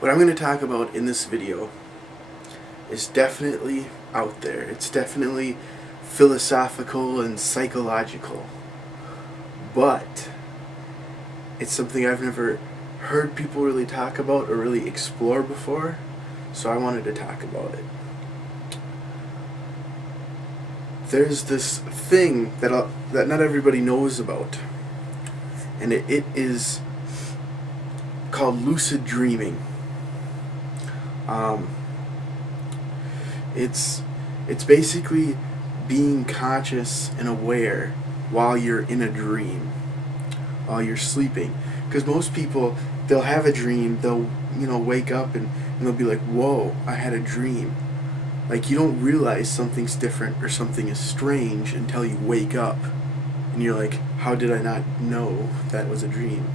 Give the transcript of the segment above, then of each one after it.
What I'm going to talk about in this video is definitely out there. It's definitely philosophical and psychological. But it's something I've never heard people really talk about or really explore before, so I wanted to talk about it. There's this thing that not everybody knows about, and it is called lucid dreaming. It's basically being conscious and aware while you're in a dream, while you're sleeping. Because most people, they'll have a dream, they'll wake up and they'll be like, whoa, I had a dream. Like, you don't realize something's different or something is strange until you wake up and you're like, how did I not know that was a dream?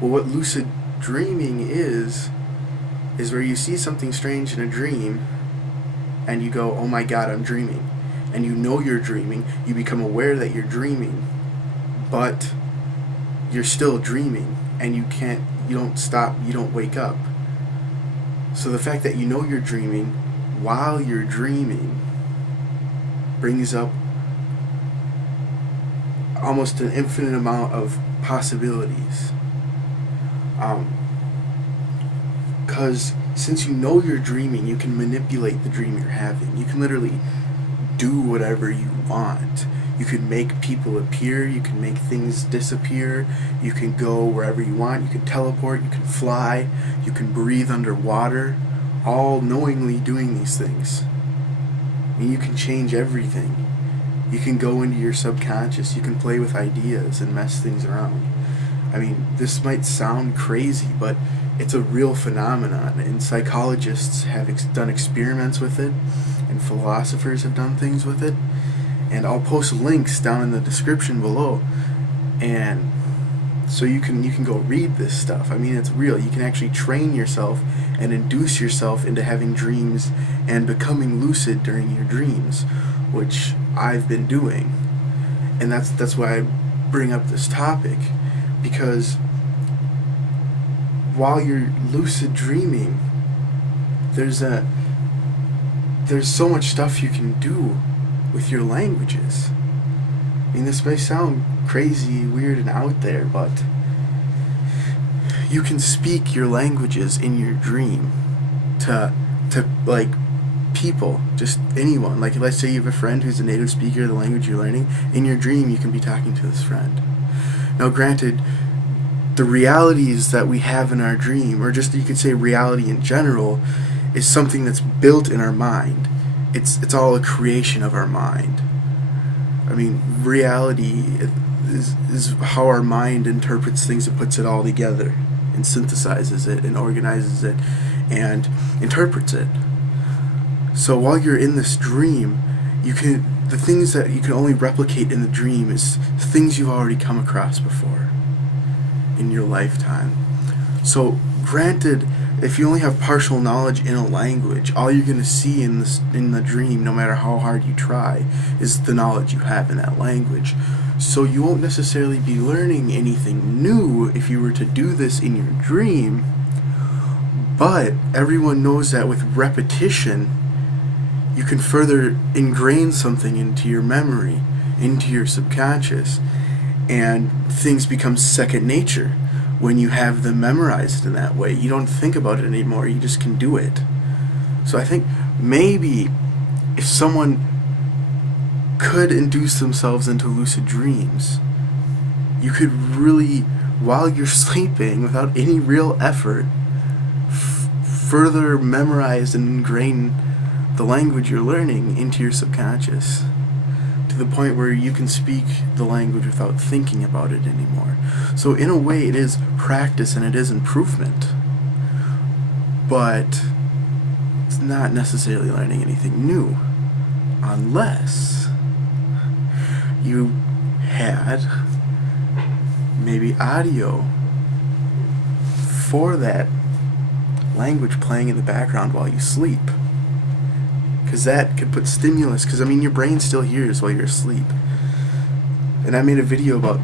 Well, what lucid dreaming is where you see something strange in a dream and you go, oh my god, I'm dreaming. And you know you're dreaming, you become aware that you're dreaming, but you're still dreaming and you don't stop, you don't wake up. So the fact that you know you're dreaming while you're dreaming brings up almost an infinite amount of possibilities. Because since you know you're dreaming, you can manipulate the dream you're having. You can literally do whatever you want. You can make people appear, you can make things disappear, you can go wherever you want, you can teleport, you can fly, you can breathe underwater, all knowingly doing these things. I mean, you can change everything. You can go into your subconscious, you can play with ideas and mess things around. I mean, this might sound crazy, but it's a real phenomenon, and psychologists have done experiments with it, and philosophers have done things with it, and I'll post links down in the description below, and so you can go read this stuff. I mean, it's real. You can actually train yourself and induce yourself into having dreams and becoming lucid during your dreams, which I've been doing, and that's why I bring up this topic, because while you're lucid dreaming, there's so much stuff you can do with your languages. I mean, this may sound crazy, weird, and out there, but you can speak your languages in your dream to like people, just anyone. Like, let's say you have a friend who's a native speaker of the language you're learning. In your dream, you can be talking to this friend. Now, granted, the realities that we have in our dream, or just you could say reality in general, is something that's built in our mind. It's all a creation of our mind. I mean, reality is how our mind interprets things and puts it all together and synthesizes it and organizes it and interprets it. So while you're in this dream, the things that you can only replicate in the dream is things you've already come across before in your lifetime. So granted, if you only have partial knowledge in a language, all you're going to see in the dream, no matter how hard you try, is the knowledge you have in that language. So you won't necessarily be learning anything new if you were to do this in your dream, but everyone knows that with repetition, you can further ingrain something into your memory, into your subconscious, and things become second nature when you have them memorized in that way. You don't think about it anymore, you just can do it. So I think maybe if someone could induce themselves into lucid dreams, you could really, while you're sleeping, without any real effort, further memorize and ingrain the language you're learning into your subconscious, to the point where you can speak the language without thinking about it anymore. So in a way, it is practice and it is improvement, but it's not necessarily learning anything new, unless you had maybe audio for that language playing in the background while you sleep. Because that could put stimulus, because I mean, your brain still hears while you're asleep. And I made a video about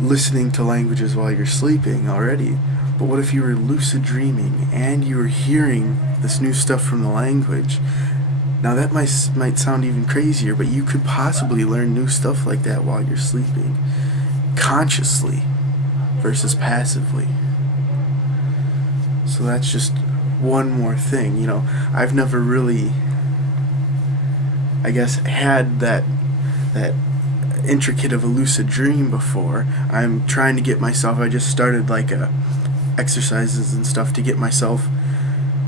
listening to languages while you're sleeping already, But what if you were lucid dreaming and you were hearing this new stuff from the language? Now that might sound even crazier, but you could possibly learn new stuff like that while you're sleeping, consciously versus passively. So that's just one more thing. I've never really, I guess, had that intricate of a lucid dream before. I'm trying to get myself, I just started like exercises and stuff to get myself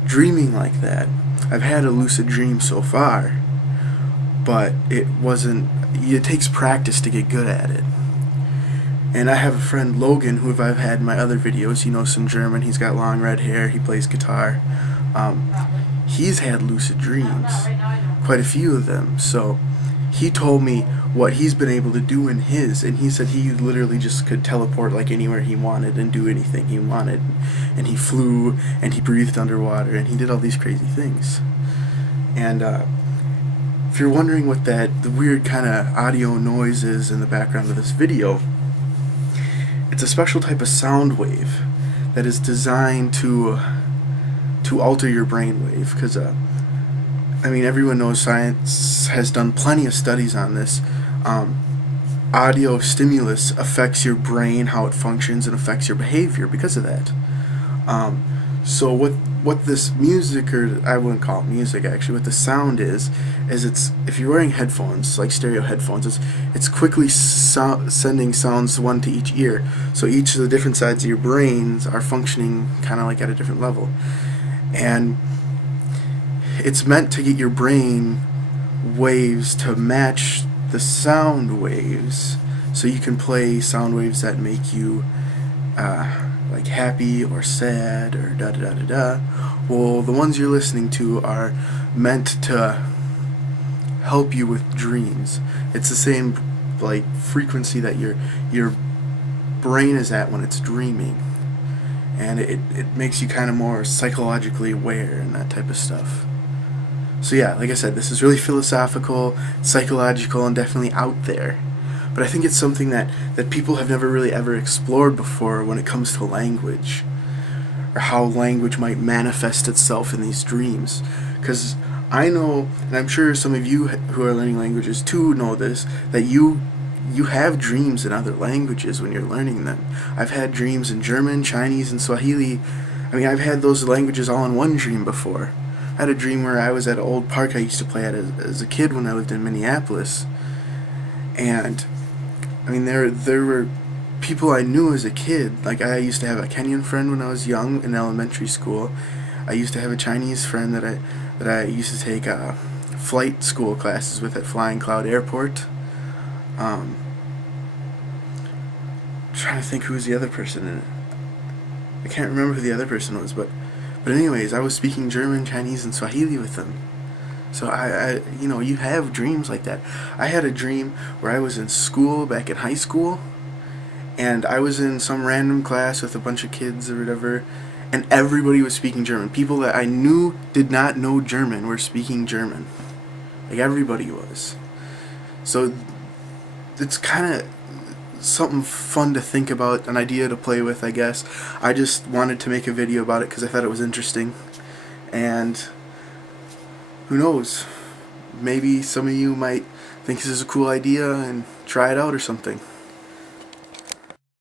dreaming like that. I've had a lucid dream so far, but it takes practice to get good at it. And I have a friend, Logan, who I've had in my other videos. He knows some German, he's got long red hair, he plays guitar. He's had lucid dreams, quite a few of them. So he told me what he's been able to do in his, and he said he literally just could teleport like anywhere he wanted and do anything he wanted. And he flew, and he breathed underwater, and he did all these crazy things. And if you're wondering what the weird kind of audio noise is in the background of this video, it's a special type of sound wave that is designed to alter your brainwave. Because everyone knows science has done plenty of studies on this. Audio stimulus affects your brain, how it functions, and affects your behavior because of that. So what this music, or I wouldn't call it music actually, what the sound is it's, if you're wearing headphones, like stereo headphones, it's quickly sending sounds one to each ear. So each of the different sides of your brains are functioning kind of like at a different level. And it's meant to get your brain waves to match the sound waves, so you can play sound waves that make you like happy or sad or da da da da da. Well, the ones you're listening to are meant to help you with dreams. It's the same like frequency that your brain is at when it's dreaming, and it makes you kind of more psychologically aware and that type of stuff. So yeah, like I said, this is really philosophical, psychological, and definitely out there. But I think it's something that people have never really ever explored before when it comes to language, or how language might manifest itself in these dreams. Because I know, and I'm sure some of you who are learning languages too know this, that you have dreams in other languages when you're learning them. I've had dreams in German, Chinese, and Swahili. I've had those languages all in one dream before. I had a dream where I was at an old park I used to play at as a kid when I lived in Minneapolis. And there were people I knew as a kid. Like, I used to have a Kenyan friend when I was young in elementary school. I used to have a Chinese friend that I used to take flight school classes with at Flying Cloud Airport. Trying to think who was the other person in it. I can't remember who the other person was, but anyways, I was speaking German, Chinese, and Swahili with them. So I you have dreams like that. I had a dream where I was in school, back in high school, and I was in some random class with a bunch of kids or whatever, and everybody was speaking German. People that I knew did not know German were speaking German. Like, everybody was. So it's kind of something fun to think about, an idea to play with, I guess. I just wanted to make a video about it because I thought it was interesting. And who knows, maybe some of you might think this is a cool idea and try it out or something.